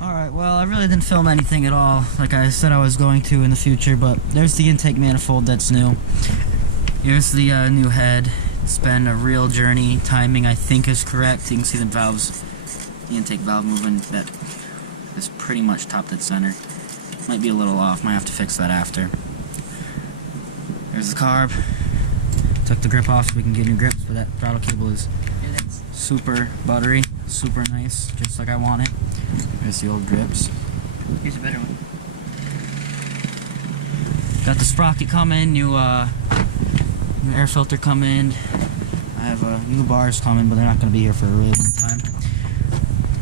Alright, well, I really didn't film anything at all, like I said I was going to in the future, but there's the intake manifold that's new. Here's the new head. It's been a real journey. Timing, I think, is correct. You can see the valves, the intake valve movement that is pretty much top dead center. Might be a little off, might have to fix that after. There's the carb. Took the grip off so we can get new grips, but that throttle cable is super buttery, super nice, just like I want it. There's the old grips. Here's a better one. Got the sprocket coming, new air filter coming. I have new bars coming, but they're not going to be here for a really long time.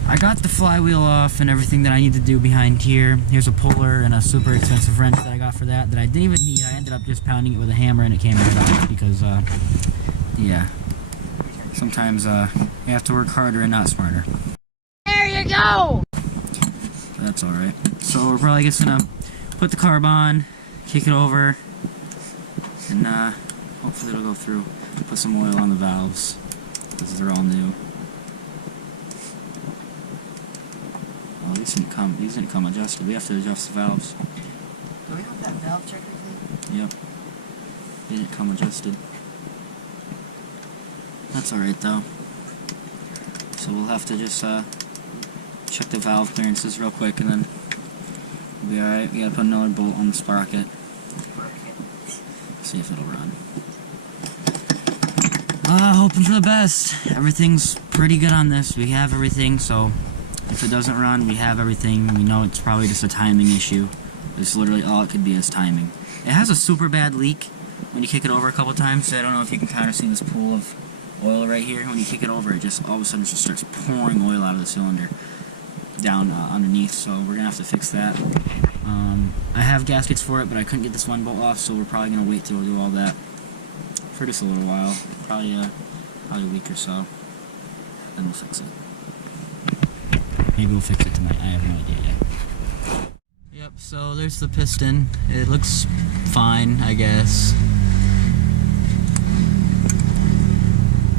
I got the flywheel off and everything that I need to do behind here. Here's a puller and a super expensive wrench that I got for that I didn't even need. I ended up just pounding it with a hammer and it came right off because, yeah. Sometimes you have to work harder and not smarter. There you go! That's alright. So we're probably just gonna put the carb on, kick it over, and hopefully it'll go through. Put some oil on the valves, because they're all new. Well, these didn't come adjusted. We have to adjust the valves. Do we have that valve checker thing? Yep. They didn't come adjusted. That's alright though. So we'll have to just check the valve clearances real quick and then we'll be alright. We gotta put another bolt on the sprocket. See if it'll run. Hoping for the best. Everything's pretty good on this. We have everything, so if it doesn't run, we have everything. We know it's probably just a timing issue. It's literally all it could be is timing. It has a super bad leak when you kick it over a couple times. I don't know if you can kind of see this pool of oil right here. When you kick it over, it just all of a sudden just starts pouring oil out of the cylinder down underneath, so we're gonna have to fix that. I have gaskets for it, but I couldn't get this one bolt off, so we're probably gonna wait till we do all that for just a little while, probably a week or so, then we'll fix it. Maybe we'll fix it tonight. I have no idea yet. Yep, so there's the piston. It looks fine, I guess.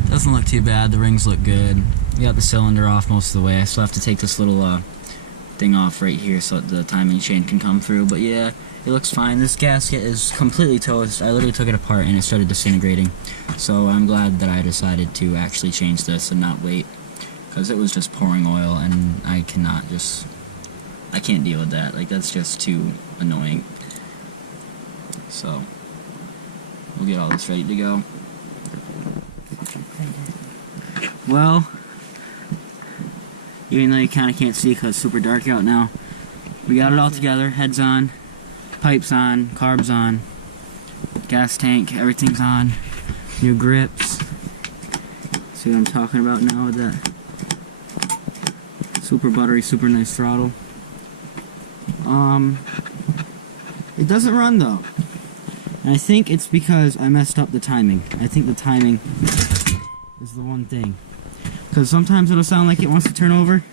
Doesn't look too bad. The rings look good. We got the cylinder off most of the way. I still have to take this little thing off right here so that the timing chain can come through. But yeah, it looks fine. This gasket is completely toast. I literally took it apart and it started disintegrating. So I'm glad that I decided to actually change this and not wait, because it was just pouring oil and I can't deal with that. Like, that's just too annoying. So we'll get all this ready to go. Well, even though you kind of can't see because it's super dark out now, we got it all together. Heads on, pipes on, carbs on, gas tank, everything's on, new grips. See what I'm talking about now with that super buttery, super nice throttle. It doesn't run though, and I think it's because I messed up the timing. I think the timing is the one thing. Because sometimes it'll sound like it wants to turn over,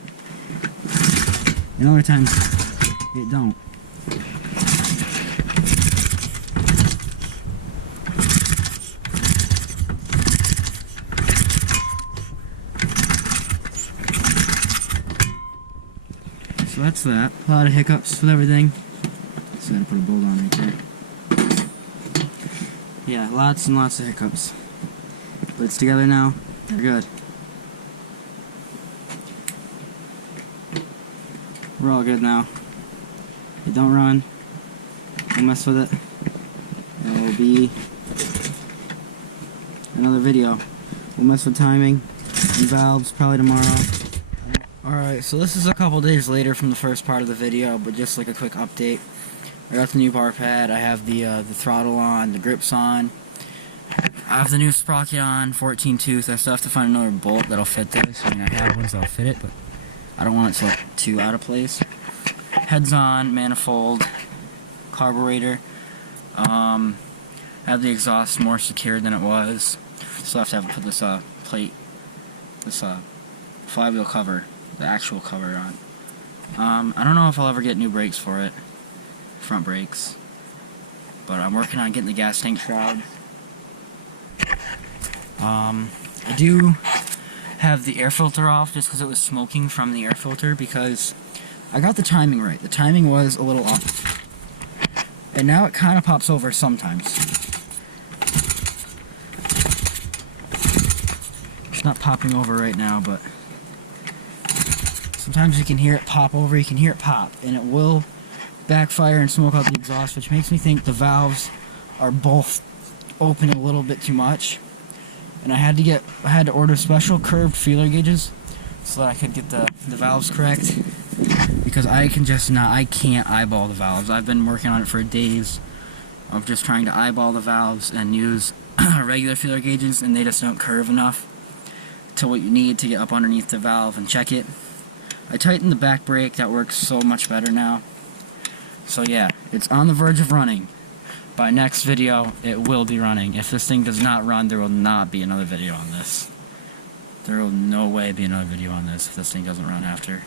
and other times it don't. So that's that. A lot of hiccups with everything. Just gotta put a bolt on right there. Yeah, lots and lots of hiccups. But it's together now. They're good. We're all good now. It don't run. Don't mess with it. There will be another video. We'll mess with timing and valves probably tomorrow. Alright, so this is a couple days later from the first part of the video, but just like a quick update. I got the new bar pad. I have the throttle on, the grips on. I have the new sprocket on, 14 tooth. I still have to find another bolt that'll fit this. I mean, I have ones that'll fit it, but I don't want it to look too out of place. Heads on, manifold, carburetor. I have the exhaust more secured than it was. Still have to put this plate, this flywheel cover, the actual cover on. I don't know if I'll ever get new brakes for it, front brakes, but I'm working on getting the gas tank shroud. I do have the air filter off just because it was smoking from the air filter, because I got the timing right. The timing was a little off. And now it kind of pops over sometimes. It's not popping over right now, but sometimes you can hear it pop over, you can hear it pop, and it will backfire and smoke out the exhaust, which makes me think the valves are both open a little bit too much. And I had to order special curved feeler gauges so that I could get the valves correct, because I can't eyeball the valves. I've been working on it for days of just trying to eyeball the valves and use regular feeler gauges, and they just don't curve enough to what you need to get up underneath the valve and check it. I tightened the back brake, that works so much better now. So yeah, it's on the verge of running. By next video, it will be running. If this thing does not run, there will not be another video on this. There will no way be another video on this if this thing doesn't run after.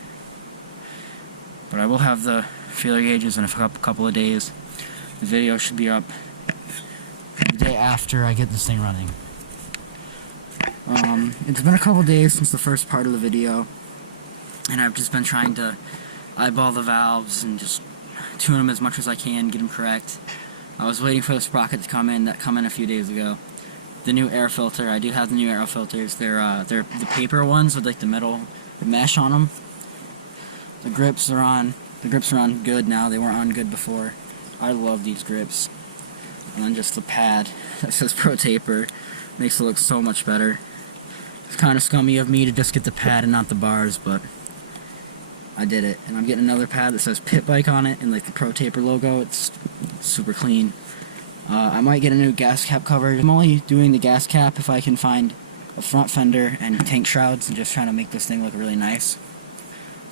But I will have the feeler gauges in a couple of days. The video should be up the day after I get this thing running. It's been a couple of days since the first part of the video, and I've just been trying to eyeball the valves and just tune them as much as I can, get them correct. I was waiting for the sprocket to come in. That come in a few days ago. The new air filter. I do have the new air filters. They're the paper ones with like the metal mesh on them. The grips are on. The grips are on good now. They weren't on good before. I love these grips. And then just the pad that says Pro Taper makes it look so much better. It's kind of scummy of me to just get the pad and not the bars, but I did it. And I'm getting another pad that says Pitbike on it and like the Pro Taper logo. It's super clean. I might get a new gas cap cover. I'm only doing the gas cap if I can find a front fender and tank shrouds, and just trying to make this thing look really nice.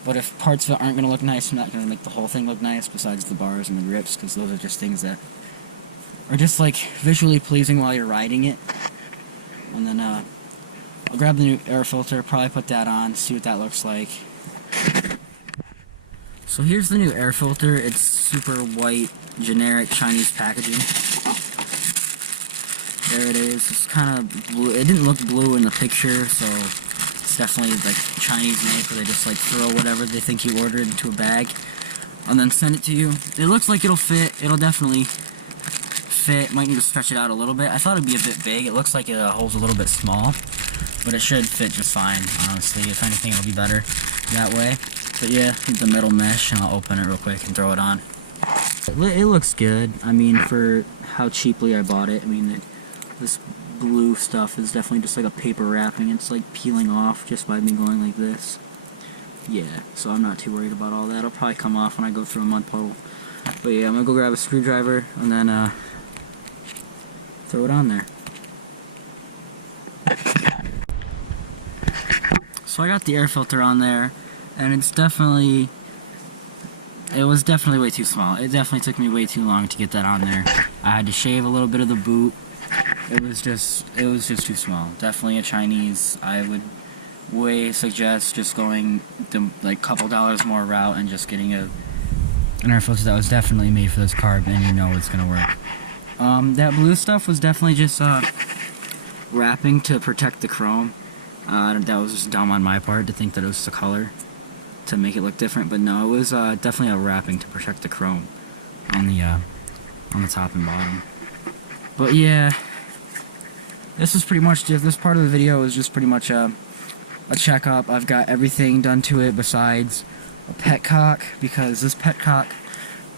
But if parts of it aren't going to look nice, I'm not going to make the whole thing look nice besides the bars and the grips, because those are just things that are just like visually pleasing while you're riding it. And then I'll grab the new air filter, probably put that on, see what that looks like. So here's the new air filter. It's super white, generic Chinese packaging. There it is. It's kind of blue. It didn't look blue in the picture, so it's definitely like Chinese make, where they just like throw whatever they think you ordered into a bag and then send it to you. It looks like it'll fit. It'll definitely fit. Might need to stretch it out a little bit. I thought it'd be a bit big. It looks like it holds a little bit small, but it should fit just fine, honestly. If anything, it'll be better that way. But yeah, get the metal mesh, and I'll open it real quick and throw it on. It looks good. I mean, for how cheaply I bought it. I mean, this blue stuff is definitely just like a paper wrapping. It's like peeling off just by me going like this. Yeah, so I'm not too worried about all that. It'll probably come off when I go through a mud puddle. But yeah, I'm gonna go grab a screwdriver and then throw it on there. So I got the air filter on there, and it was definitely way too small. It definitely took me way too long to get that on there. I had to shave a little bit of the boot. It was just too small. Definitely a Chinese. I would way suggest just going the like couple dollars more route and just getting an air filter that was definitely made for this car, and you know it's gonna work. That blue stuff was definitely just wrapping to protect the chrome. That was just dumb on my part to think that it was the color to make it look different, but no, it was definitely a wrapping to protect the chrome on the top and bottom. But yeah, this is pretty much just, this part of the video is just pretty much a checkup. I've got everything done to it besides a petcock, because this petcock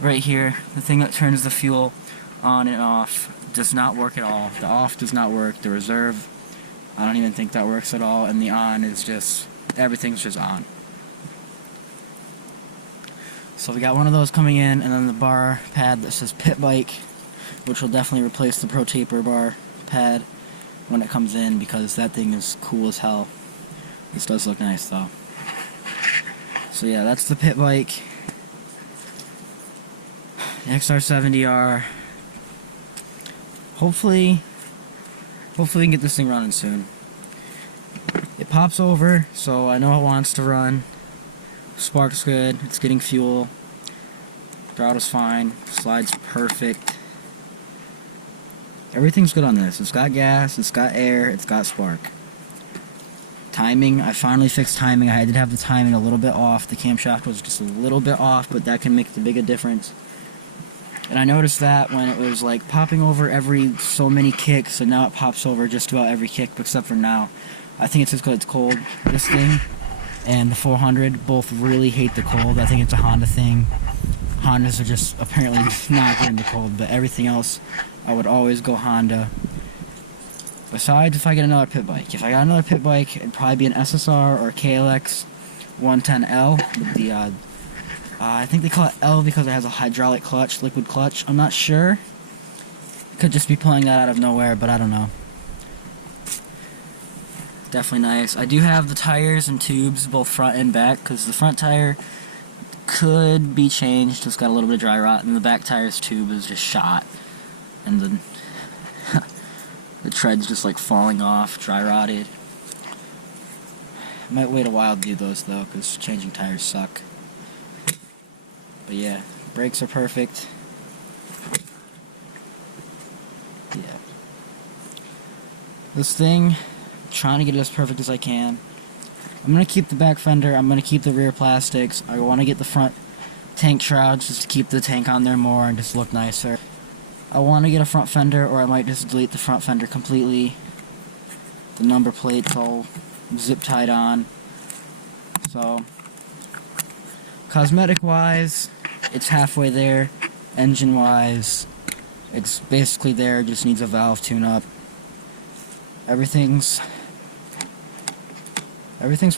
right here, the thing that turns the fuel on and off, does not work at all. The off does not work. The reserve, I don't even think that works at all, and the on is just, everything's just on. So we got one of those coming in, and then the bar pad that says Pitbike, which will definitely replace the Pro Taper bar pad when it comes in, because that thing is cool as hell. This does look nice though. So yeah, that's the Pitbike. The XR70R. Hopefully we can get this thing running soon. It pops over, so I know it wants to run. Spark's good, it's getting fuel. Throttle's fine, slide's perfect. Everything's good on this. It's got gas, it's got air, it's got spark. Timing, I finally fixed timing. I did have the timing a little bit off. The camshaft was just a little bit off, but that can make the bigger difference. And I noticed that when it was like popping over every so many kicks, and now it pops over just about every kick except for now. I think it's just because it's cold. This thing and the 400 both really hate the cold. I think it's a Honda thing. Hondas are just apparently not good in the cold, but everything else, I would always go Honda. Besides, if I get another pit bike. If I got another pit bike, it'd probably be an SSR or KLX 110L with the, I think they call it L because it has a hydraulic clutch, liquid clutch. I'm not sure. Could just be pulling that out of nowhere, but I don't know. Definitely nice. I do have the tires and tubes, both front and back, because the front tire could be changed. It's got a little bit of dry rot, and the back tire's tube is just shot. And the the tread's just like falling off, dry rotted. Might wait a while to do those though, because changing tires suck. But yeah, brakes are perfect. Yeah. This thing, trying to get it as perfect as I can. I'm going to keep the back fender, I'm going to keep the rear plastics. I want to get the front tank shrouds just to keep the tank on there more and just look nicer. I want to get a front fender, or I might just delete the front fender completely. The number plate's all zip tied on. So, cosmetic wise, it's halfway there. Engine wise, it's basically there, just needs a valve tune up. Everything's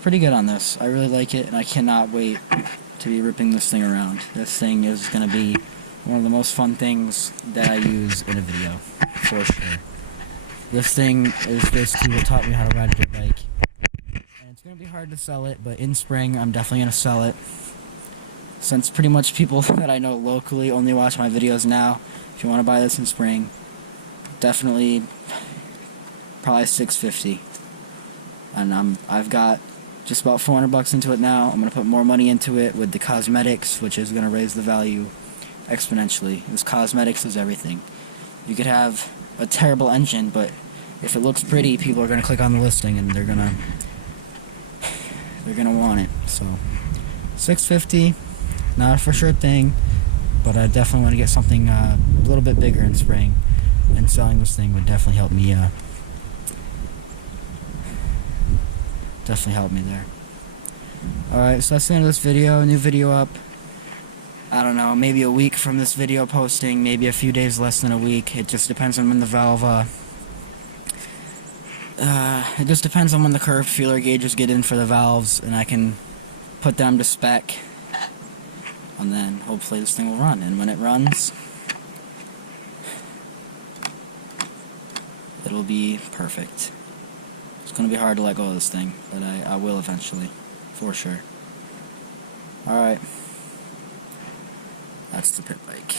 pretty good on this. I really like it, and I cannot wait to be ripping this thing around. This thing is going to be one of the most fun things that I use in a video, for sure. This thing is basically what taught me how to ride a dirt bike. And it's going to be hard to sell it, but in spring I'm definitely going to sell it. Since pretty much people that I know locally only watch my videos now, if you want to buy this in spring, definitely probably $650. And I've got just about $400 into it now. I'm going to put more money into it with the cosmetics, which is going to raise the value exponentially. This cosmetics is everything. You could have a terrible engine, but if it looks pretty, people are going to click on the listing and they're going to want it. So $650, not a for sure thing, but I definitely want to get something a little bit bigger in spring, and selling this thing would definitely help me there. Alright, so that's the end of this video. New video up, I don't know, maybe a week from this video posting, maybe a few days less than a week. It just depends on when the valve, it just depends on when the curved feeler gauges get in for the valves, and I can put them to spec, and then hopefully this thing will run. And when it runs, it'll be perfect. It's going to be hard to let go of this thing, but I will eventually, for sure. Alright. That's the pit bike.